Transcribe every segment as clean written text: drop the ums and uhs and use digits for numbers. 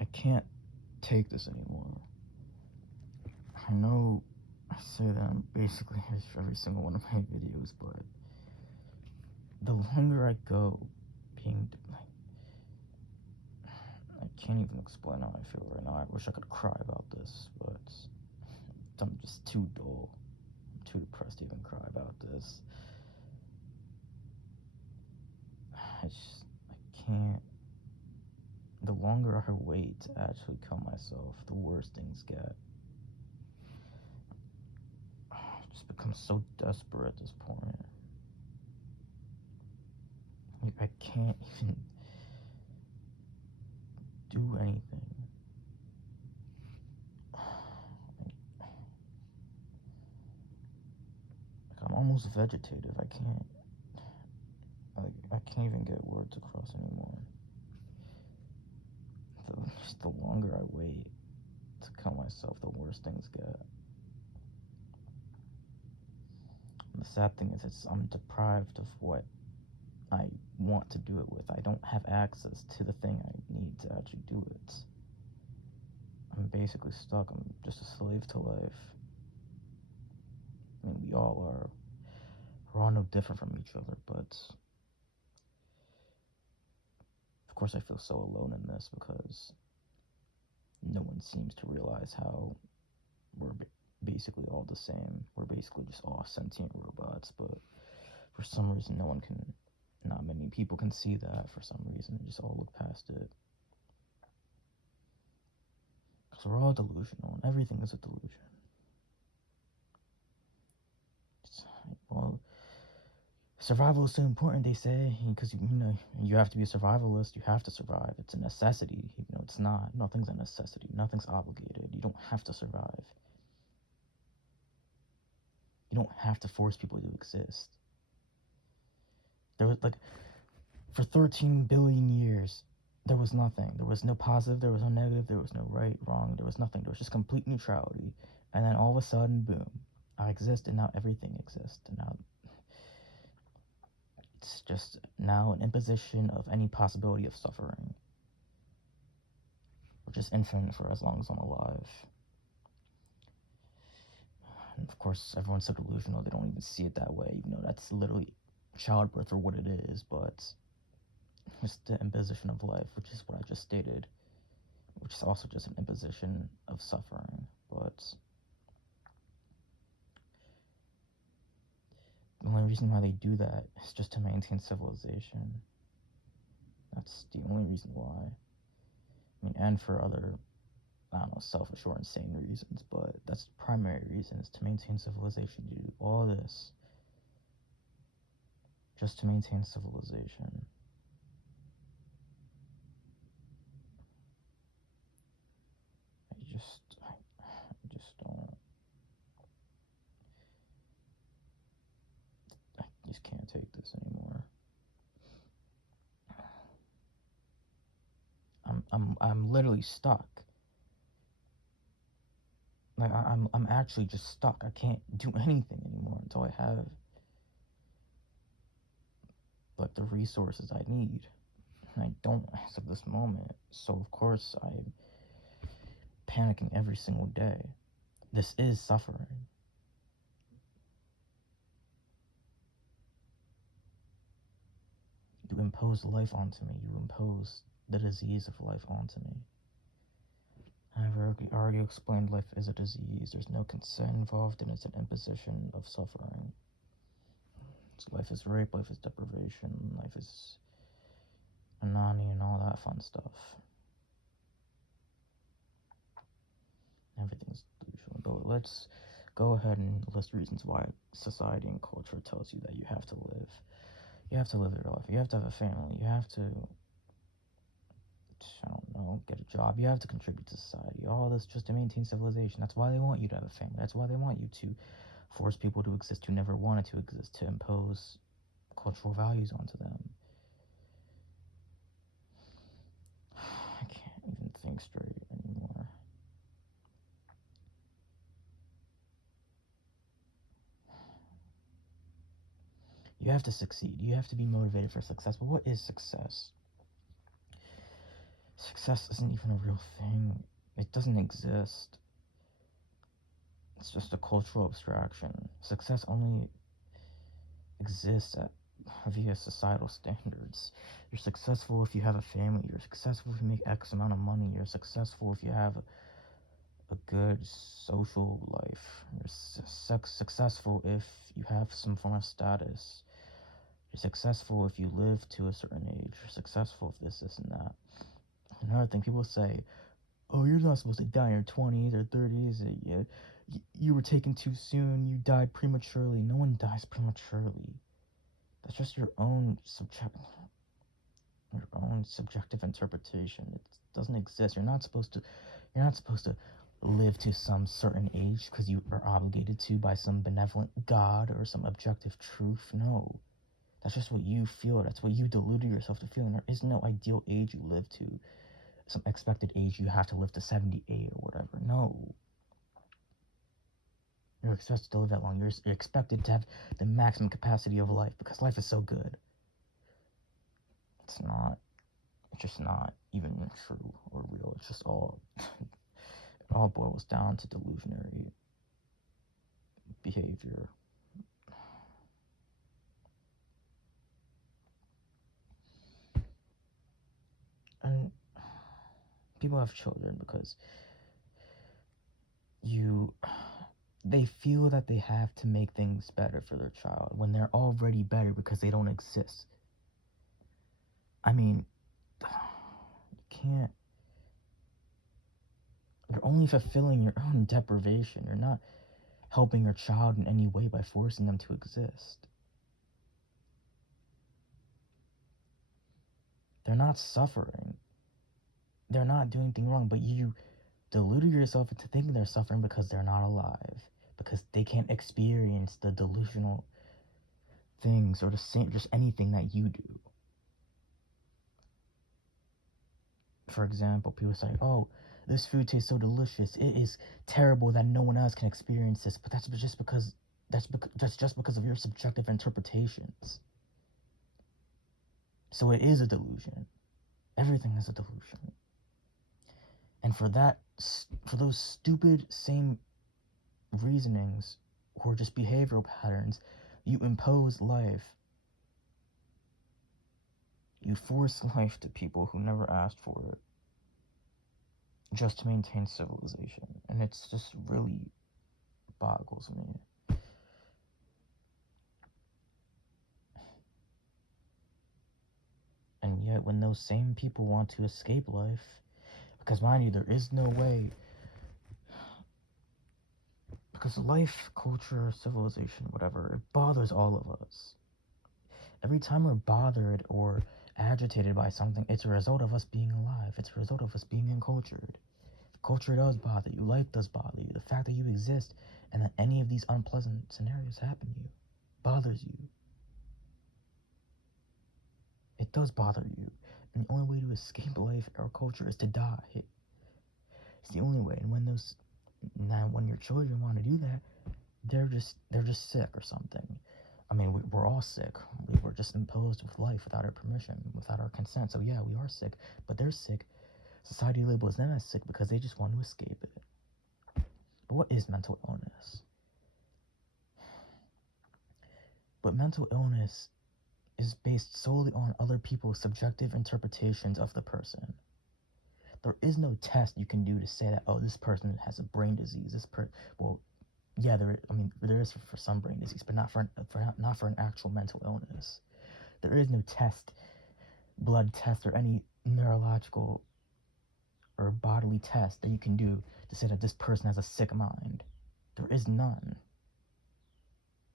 I can't take this anymore. I know I say that on basically every single one of my videos, but the longer I go being like, I can't even explain how I feel right now. I wish I could cry about this, but I'm just too dull. I'm too depressed to even cry about this. I can't. The longer I wait to actually kill myself, the worse things get. I just become so desperate at this point. Like, I can't even do anything. Like, I'm almost vegetative. I can't even get words across anymore. Just the longer I wait to kill myself, the worse things get. And the sad thing is, I'm deprived of what I want to do it with. I don't have access to the thing I need to actually do it. I'm basically stuck. I'm just a slave to life. I mean, we all are. We're all no different from each other, but of course I feel so alone in this because no one seems to realize how we're basically all the same. We're basically just all sentient robots, but for some reason not many people can see that. For some reason, they just all look past it. Because we're all delusional, and everything is a delusion. Well, survival is so important, they say, because you have to be a survivalist. You have to survive. It's a necessity. It's not. Nothing's a necessity. Nothing's obligated. You don't have to survive. You don't have to force people to exist. There was for 13 billion years, there was nothing. There was no positive. There was no negative. There was no right, wrong. There was nothing. There was just complete neutrality. And then all of a sudden, boom, I exist, and now everything exists. And now it's just now an imposition of any possibility of suffering, which is infinite for as long as I'm alive. And of course, everyone's so delusional, they don't even see it that way, even though that's literally childbirth or what it is, but it's the imposition of life, which is what I just stated, which is also just an imposition of suffering. But the only reason why they do that is just to maintain civilization. That's the only reason why. I mean, and for other, I don't know, selfish or insane reasons, but that's the primary reason, is to maintain civilization. You do all this just to maintain civilization. I just don't. I just can't take this anymore. I'm literally stuck. Like I'm actually just stuck. I can't do anything anymore until I have like the resources I need. And I don't as of this moment. So of course I'm panicking every single day. This is suffering. You impose life onto me. You impose the disease of life onto me. I've already explained life is a disease. There's no consent involved, and it's an imposition of suffering. So life is rape, life is deprivation, life is Anani, and all that fun stuff. Everything's delusional. But let's go ahead and list reasons why society and culture tells you that you have to live. You have to live your life. You have to have a family. You have to, I don't know, get a job. You have to contribute to society. All this just to maintain civilization. That's why they want you to have a family. That's why they want you to force people to exist who never wanted to exist, to impose cultural values onto them. I can't even think straight anymore. You have to succeed. You have to be motivated for success. But what is success? Success isn't even a real thing. It doesn't exist. It's just a cultural abstraction. Success only exists via societal standards. You're successful if you have a family. You're successful if you make X amount of money. You're successful if you have a good social life. You're successful if you have some form of status. You're successful if you live to a certain age. You're successful if this, and that. Another thing, people say, oh, you're not supposed to die in your 20s or 30s. You were taken too soon. You died prematurely. No one dies prematurely. That's just your own subjective interpretation. It doesn't exist. You're not supposed to live to some certain age because you are obligated to by some benevolent God or some objective truth. No. That's just what you feel. That's what you deluded yourself to feel. And there is no ideal age you live to. Some expected age you have to live to 78 or whatever. No. You're expected to live that long. You're expected to have the maximum capacity of life because life is so good. It's just not even true or real. It's just all, it all boils down to delusionary behavior. And people have children because they feel that they have to make things better for their child when they're already better because they don't exist. I mean, you're only fulfilling your own deprivation. You're not helping your child in any way by forcing them to exist. They're not suffering. They're not doing anything wrong, but you deluded yourself into thinking they're suffering because they're not alive, because they can't experience the delusional things or just anything that you do. For example, people say, oh, this food tastes so delicious. It is terrible that no one else can experience this, but that's just because of your subjective interpretations. So it is a delusion. Everything is a delusion. And for those stupid same reasonings or just behavioral patterns, you impose life. You force life to people who never asked for it just to maintain civilization. And it's just really boggles me. And yet when those same people want to escape life, because mind you, there is no way, because life, culture, civilization, whatever, it bothers all of us. Every time we're bothered or agitated by something, it's a result of us being alive. It's a result of us being encultured. Culture does bother you. Life does bother you. The fact that you exist and that any of these unpleasant scenarios happen to you bothers you. It does bother you. And the only way to escape life or culture is to die. It's the only way. And when your children want to do that, they're just sick or something. I mean, we're all sick. We were just imposed with life without our permission, without our consent. So yeah, we are sick, but they're sick. Society labels them as sick because they just want to escape it. But what is mental illness? But mental illness is based solely on other people's subjective interpretations of the person. There is no test you can do to say that, oh, this person has a brain disease. Yeah, there is for some brain disease, but not for an actual mental illness. There is no test, blood test, or any neurological or bodily test that you can do to say that this person has a sick mind. There is none.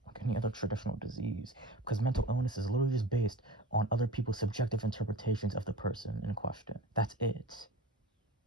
Like any other traditional disease, because mental illness is literally just based on other people's subjective interpretations of the person in question. That's it.